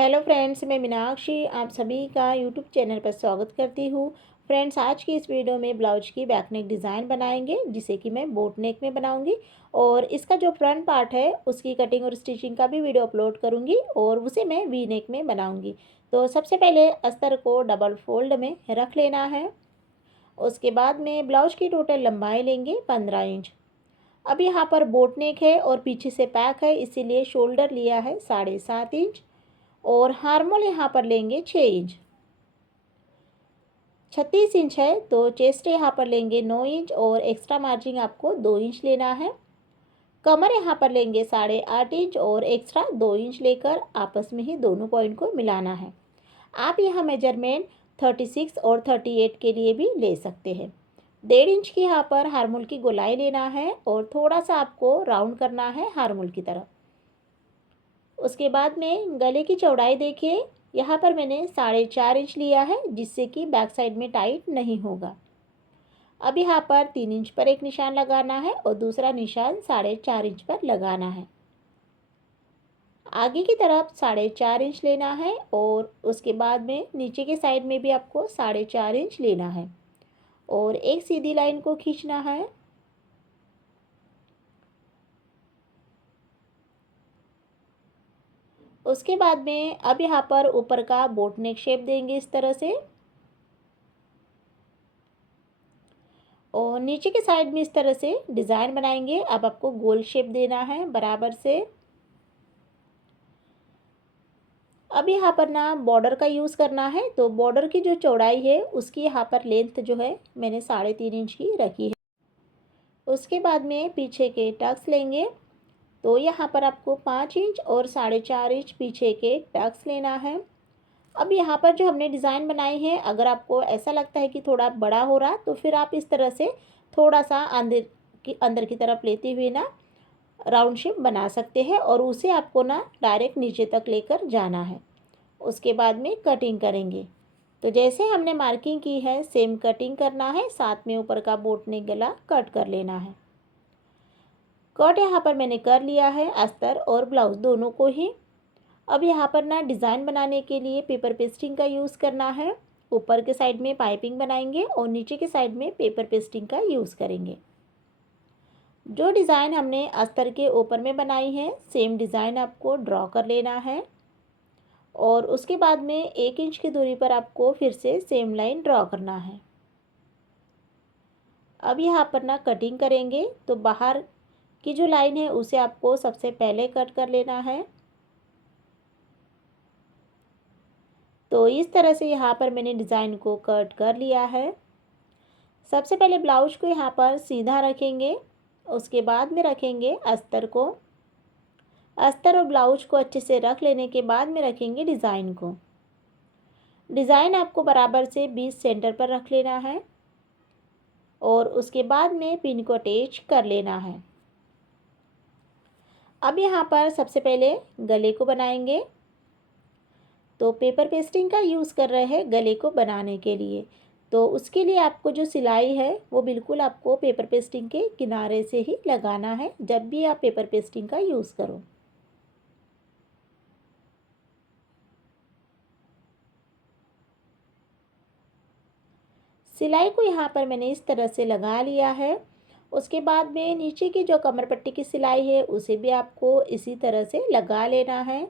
Hello friends, मैं मीनाक्षी आप सभी का यूट्यूब चैनल पर स्वागत करती हूँ। फ्रेंड्स, आज की इस वीडियो में ब्लाउज की बैक नेक डिज़ाइन बनाएंगे जिसे कि मैं बोट नेक में बनाऊंगी। और इसका जो फ्रंट पार्ट है उसकी कटिंग और स्टिचिंग का भी वीडियो अपलोड करूंगी और उसे मैं वी नेक में बनाऊंगी। तो सबसे पहले अस्तर को डबल फोल्ड में रख लेना है। उसके बाद में ब्लाउज की टोटल लंबाई लेंगे 15 इंच। अब यहाँ पर बोट नेक है और पीछे से पैक है, इसीलिए शोल्डर लिया है 7.5 इंच और हार्मोल यहाँ पर लेंगे 6 इंच। 36 इंच है तो चेस्ट यहाँ पर लेंगे 9 इंच और एक्स्ट्रा मार्जिन आपको 2 इंच लेना है। कमर यहाँ पर लेंगे 8.5 इंच और एक्स्ट्रा 2 इंच लेकर आपस में ही दोनों पॉइंट को मिलाना है। आप यहाँ मेजरमेंट 36 और 38 के लिए भी ले सकते हैं। 1.5 इंच की यहाँ पर हार्मोल की गोलाई लेना है और थोड़ा सा आपको राउंड करना है हार्मोल की तरफ। उसके बाद में गले की चौड़ाई देखिए, यहाँ पर मैंने 4.5 इंच लिया है जिससे कि बैक साइड में टाइट नहीं होगा। अब यहाँ पर 3 इंच पर एक निशान लगाना है और दूसरा निशान 4.5 इंच पर लगाना है। आगे की तरफ 4.5 इंच लेना है और उसके बाद में नीचे के साइड में भी आपको 4.5 इंच लेना है और एक सीधी लाइन को खींचना है। उसके बाद में अब यहाँ पर ऊपर का बोट नेक शेप देंगे इस तरह से और नीचे के साइड में इस तरह से डिज़ाइन बनाएंगे। अब आपको गोल शेप देना है बराबर से। अब यहाँ पर ना बॉर्डर का यूज़ करना है, तो बॉर्डर की जो चौड़ाई है उसकी यहाँ पर लेंथ जो है मैंने 3.5 इंच की रखी है। उसके बाद में पीछे के टक्स लेंगे, तो यहाँ पर आपको 5 इंच और 4.5 इंच पीछे के टक्स लेना है। अब यहाँ पर जो हमने डिज़ाइन बनाई है, अगर आपको ऐसा लगता है कि थोड़ा बड़ा हो रहा तो फिर आप इस तरह से थोड़ा सा अंदर की तरफ लेते हुए ना राउंड शेप बना सकते हैं और उसे आपको ना डायरेक्ट नीचे तक लेकर जाना है। उसके बाद में कटिंग करेंगे, तो जैसे हमने मार्किंग की है सेम कटिंग करना है। साथ में ऊपर का बोट नेक गला कट कर लेना है। कट यहाँ पर मैंने कर लिया है अस्तर और ब्लाउज दोनों को ही। अब यहाँ पर ना डिज़ाइन बनाने के लिए पेपर पेस्टिंग का यूज़ करना है। ऊपर के साइड में पाइपिंग बनाएंगे और नीचे के साइड में पेपर पेस्टिंग का यूज़ करेंगे। जो डिज़ाइन हमने अस्तर के ऊपर में बनाई है सेम डिज़ाइन आपको ड्रॉ कर लेना है और उसके बाद में 1 इंच की दूरी पर आपको फिर से सेम लाइन ड्रॉ करना है। अब यहाँ पर ना कटिंग करेंगे, तो बाहर की जो लाइन है उसे आपको सबसे पहले कट कर लेना है। तो इस तरह से यहाँ पर मैंने डिज़ाइन को कट कर लिया है। सबसे पहले ब्लाउज को यहाँ पर सीधा रखेंगे, उसके बाद में रखेंगे अस्तर को। अस्तर और ब्लाउज को अच्छे से रख लेने के बाद में रखेंगे डिज़ाइन को। डिज़ाइन आपको बराबर से 20 सेंटर पर रख लेना है और उसके बाद में पिन को अटैच कर लेना है। अब यहाँ पर सबसे पहले गले को बनाएंगे, तो पेपर पेस्टिंग का यूज़ कर रहे हैं गले को बनाने के लिए। तो उसके लिए आपको जो सिलाई है वो बिल्कुल आपको पेपर पेस्टिंग के किनारे से ही लगाना है जब भी आप पेपर पेस्टिंग का यूज़ करो। सिलाई को यहाँ पर मैंने इस तरह से लगा लिया है। उसके बाद में नीचे की जो कमर पट्टी की सिलाई है उसे भी आपको इसी तरह से लगा लेना है।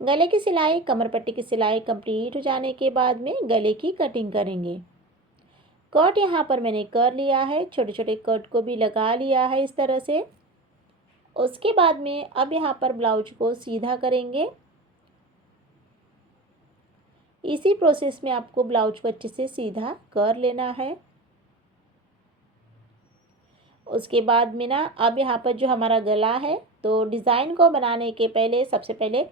गले की सिलाई कमर पट्टी की सिलाई कंप्लीट हो जाने के बाद में गले की कटिंग करेंगे। कट यहाँ पर मैंने कर लिया है, छोटे छोटे कट को भी लगा लिया है इस तरह से। उसके बाद में अब यहाँ पर ब्लाउज को सीधा करेंगे। इसी प्रोसेस में आपको ब्लाउज को अच्छे से सीधा कर लेना है। उसके बाद में ना अब यहाँ पर जो हमारा गला है, तो डिज़ाइन को बनाने के पहले सबसे पहले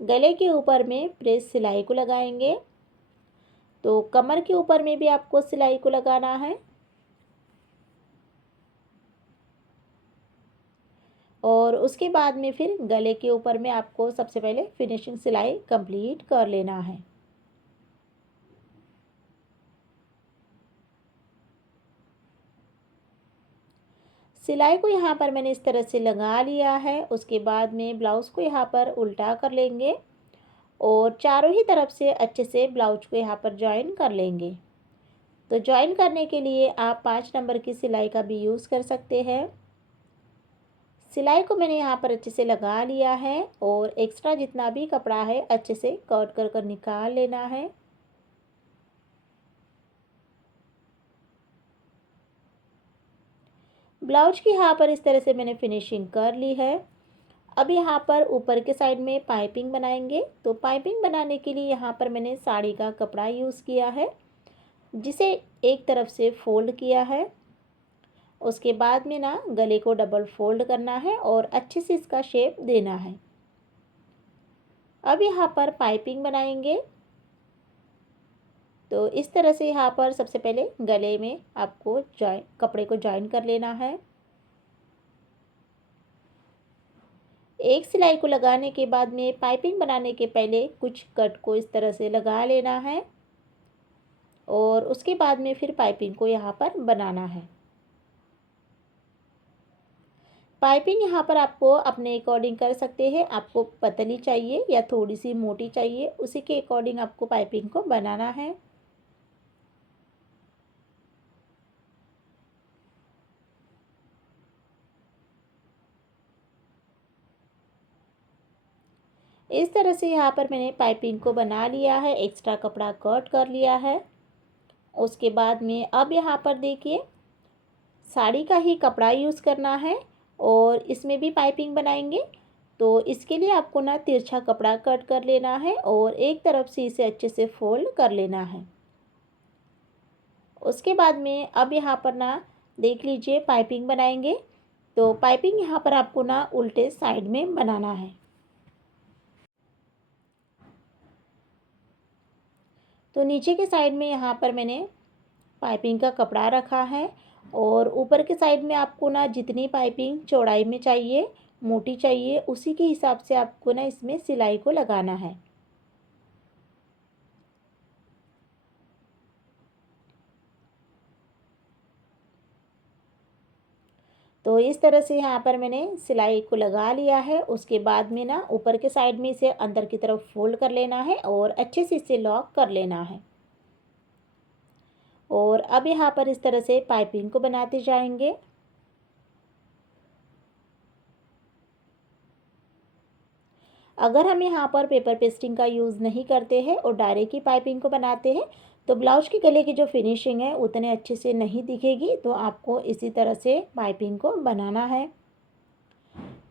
गले के ऊपर में प्रेस सिलाई को लगाएंगे। तो कमर के ऊपर में भी आपको सिलाई को लगाना है और उसके बाद में फिर गले के ऊपर में आपको सबसे पहले फिनिशिंग सिलाई कंप्लीट कर लेना है। सिलाई को यहाँ पर मैंने इस तरह से लगा लिया है। उसके बाद में ब्लाउज़ को यहाँ पर उल्टा कर लेंगे और चारों ही तरफ से अच्छे से ब्लाउज को यहाँ पर जॉइन कर लेंगे। तो जॉइन करने के लिए आप 5 नंबर की सिलाई का भी यूज़ कर सकते हैं। सिलाई को मैंने यहाँ पर अच्छे से लगा लिया है और एक्स्ट्रा जितना भी कपड़ा है अच्छे से कट कर कर निकाल लेना है। ब्लाउज की यहाँ पर इस तरह से मैंने फिनिशिंग कर ली है। अब यहाँ पर ऊपर के साइड में पाइपिंग बनाएंगे। तो पाइपिंग बनाने के लिए यहाँ पर मैंने साड़ी का कपड़ा यूज़ किया है, जिसे एक तरफ से फोल्ड किया है। उसके बाद में ना गले को डबल फोल्ड करना है और अच्छे से इसका शेप देना है। अब यहाँ पर पाइपिंग बनाएंगे। तो इस तरह से यहाँ पर सबसे पहले गले में आपको कपड़े को जॉइन कर लेना है। एक सिलाई को लगाने के बाद में पाइपिंग बनाने के पहले कुछ कट को इस तरह से लगा लेना है और उसके बाद में फिर पाइपिंग को यहाँ पर बनाना है। पाइपिंग यहाँ पर आपको अपने अकॉर्डिंग कर सकते हैं। आपको पतली चाहिए या थोड़ी सी मोटी चाहिए, उसी के अकॉर्डिंग आपको पाइपिंग को बनाना है। इस तरह से यहाँ पर मैंने पाइपिंग को बना लिया है, एक्स्ट्रा कपड़ा कट कर लिया है। उसके बाद में अब यहाँ पर देखिए साड़ी का ही कपड़ा यूज़ करना है और इसमें भी पाइपिंग बनाएंगे। तो इसके लिए आपको ना तिरछा कपड़ा कट कर लेना है और एक तरफ से इसे अच्छे से फोल्ड कर लेना है। उसके बाद में अब यहाँ पर ना देख लीजिए पाइपिंग बनाएंगे। तो पाइपिंग यहाँ पर आपको ना उल्टे साइड में बनाना है। तो नीचे के साइड में यहाँ पर मैंने पाइपिंग का कपड़ा रखा है और ऊपर के साइड में आपको ना जितनी पाइपिंग चौड़ाई में चाहिए, मोटी चाहिए, उसी के हिसाब से आपको ना इसमें सिलाई को लगाना है। तो इस तरह से यहाँ पर मैंने सिलाई को लगा लिया है। उसके बाद में ना ऊपर के साइड में इसे अंदर की तरफ फोल्ड कर लेना है और अच्छे से इसे लॉक कर लेना है। और अब यहाँ पर इस तरह से पाइपिंग को बनाते जाएंगे। अगर हम यहाँ पर पेपर पेस्टिंग का यूज़ नहीं करते हैं और डायरेक्ट ही पाइपिंग को बनाते हैं तो ब्लाउज के गले की जो फिनिशिंग है उतने अच्छे से नहीं दिखेगी। तो आपको इसी तरह से पाइपिंग को बनाना है।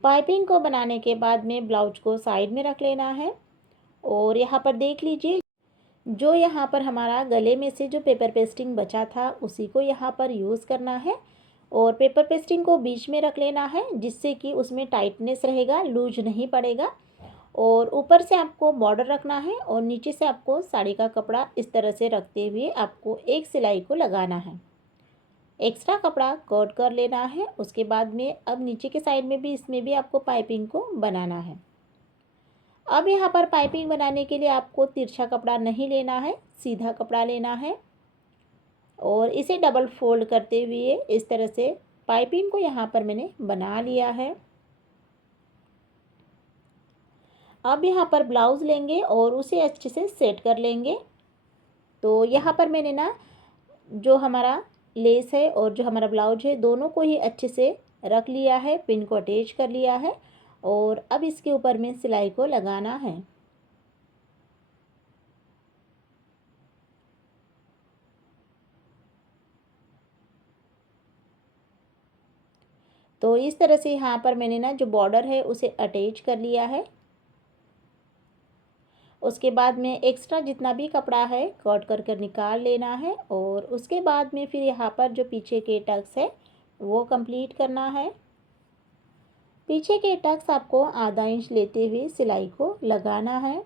पाइपिंग को बनाने के बाद में ब्लाउज को साइड में रख लेना है और यहाँ पर देख लीजिए जो यहाँ पर हमारा गले में से जो पेपर पेस्टिंग बचा था उसी को यहाँ पर यूज़ करना है और पेपर पेस्टिंग को बीच में रख लेना है, जिससे कि उसमें टाइटनेस रहेगा, लूज नहीं पड़ेगा। और ऊपर से आपको बॉर्डर रखना है और नीचे से आपको साड़ी का कपड़ा इस तरह से रखते हुए आपको एक सिलाई को लगाना है। एक्स्ट्रा कपड़ा कट कर लेना है। उसके बाद में अब नीचे के साइड में भी इसमें भी आपको पाइपिंग को बनाना है। अब यहाँ पर पाइपिंग बनाने के लिए आपको तिरछा कपड़ा नहीं लेना है, सीधा कपड़ा लेना है और इसे डबल फोल्ड करते हुए इस तरह से पाइपिंग को यहाँ पर मैंने बना लिया है। अब यहाँ पर ब्लाउज़ लेंगे और उसे अच्छे से सेट कर लेंगे। तो यहाँ पर मैंने ना जो हमारा लेस है और जो हमारा ब्लाउज है दोनों को ही अच्छे से रख लिया है, पिन को अटैच कर लिया है और अब इसके ऊपर में सिलाई को लगाना है। तो इस तरह से यहाँ पर मैंने ना जो बॉर्डर है उसे अटैच कर लिया है। उसके बाद में एक्स्ट्रा जितना भी कपड़ा है कट कर कर निकाल लेना है और उसके बाद में फिर यहाँ पर जो पीछे के टक्स है वो कंप्लीट करना है। पीछे के टक्स आपको आधा इंच लेते हुए सिलाई को लगाना है।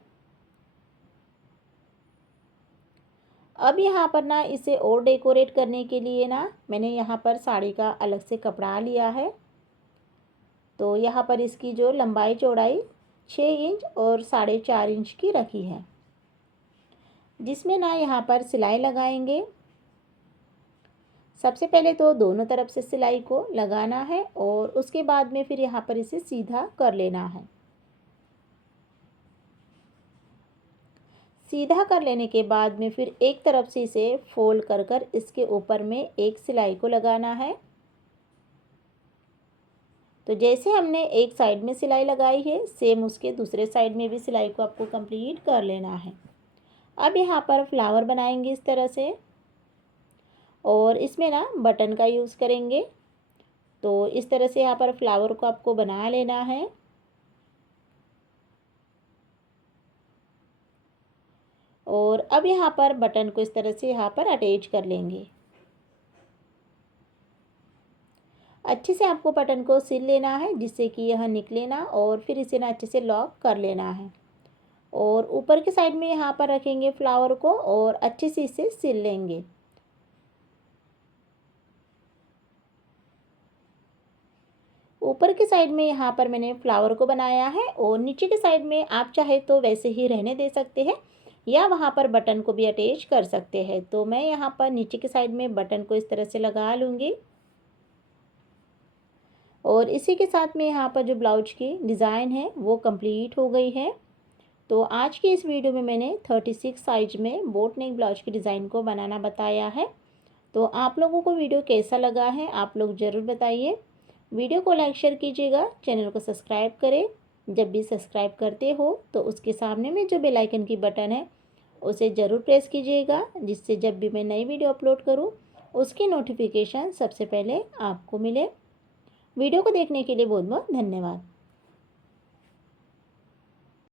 अब यहाँ पर ना इसे और डेकोरेट करने के लिए ना मैंने यहाँ पर साड़ी का अलग से कपड़ा लिया है। तो यहाँ पर इसकी जो लंबाई चौड़ाई 6 इंच और 4.5 इंच की रखी है, जिसमें ना यहाँ पर सिलाई लगाएंगे। सबसे पहले तो दोनों तरफ से सिलाई को लगाना है और उसके बाद में फिर यहाँ पर इसे सीधा कर लेना है। सीधा कर लेने के बाद में फिर एक तरफ से इसे फोल्ड कर कर इसके ऊपर में एक सिलाई को लगाना है। तो जैसे हमने एक साइड में सिलाई लगाई है, सेम उसके दूसरे साइड में भी सिलाई को आपको कंप्लीट कर लेना है। अब यहाँ पर फ्लावर बनाएंगे इस तरह से, और इसमें ना बटन का यूज़ करेंगे। तो इस तरह से यहाँ पर फ्लावर को आपको बना लेना है। और अब यहाँ पर बटन को इस तरह से यहाँ पर अटैच कर लेंगे। अच्छे से आपको बटन को सिल लेना है जिससे कि यह निकले ना, और फिर इसे ना अच्छे से लॉक कर लेना है। और ऊपर के साइड में यहाँ पर रखेंगे फ्लावर को और अच्छे से इसे सिल लेंगे। ऊपर के साइड में यहाँ पर मैंने फ्लावर को बनाया है, और नीचे के साइड में आप चाहे तो वैसे ही रहने दे सकते हैं या वहाँ पर बटन को भी अटैच कर सकते हैं। तो मैं यहाँ पर नीचे के साइड में बटन को इस तरह से लगा लूँगी। और इसी के साथ में यहाँ पर जो ब्लाउज की डिज़ाइन है वो कंप्लीट हो गई है। तो आज की इस वीडियो में मैंने 36 साइज में बोट नेक ब्लाउज की डिज़ाइन को बनाना बताया है। तो आप लोगों को वीडियो कैसा लगा है आप लोग ज़रूर बताइए। वीडियो को लाइक शेयर कीजिएगा, चैनल को सब्सक्राइब करें। जब भी सब्सक्राइब करते हो तो उसके सामने में जो बेल आइकन की बटन है उसे ज़रूर प्रेस कीजिएगा, जिससे जब भी मैं नई वीडियो अपलोड करूँ उसकी नोटिफिकेशन सबसे पहले आपको मिले। वीडियो को देखने के लिए बहुत बहुत धन्यवाद।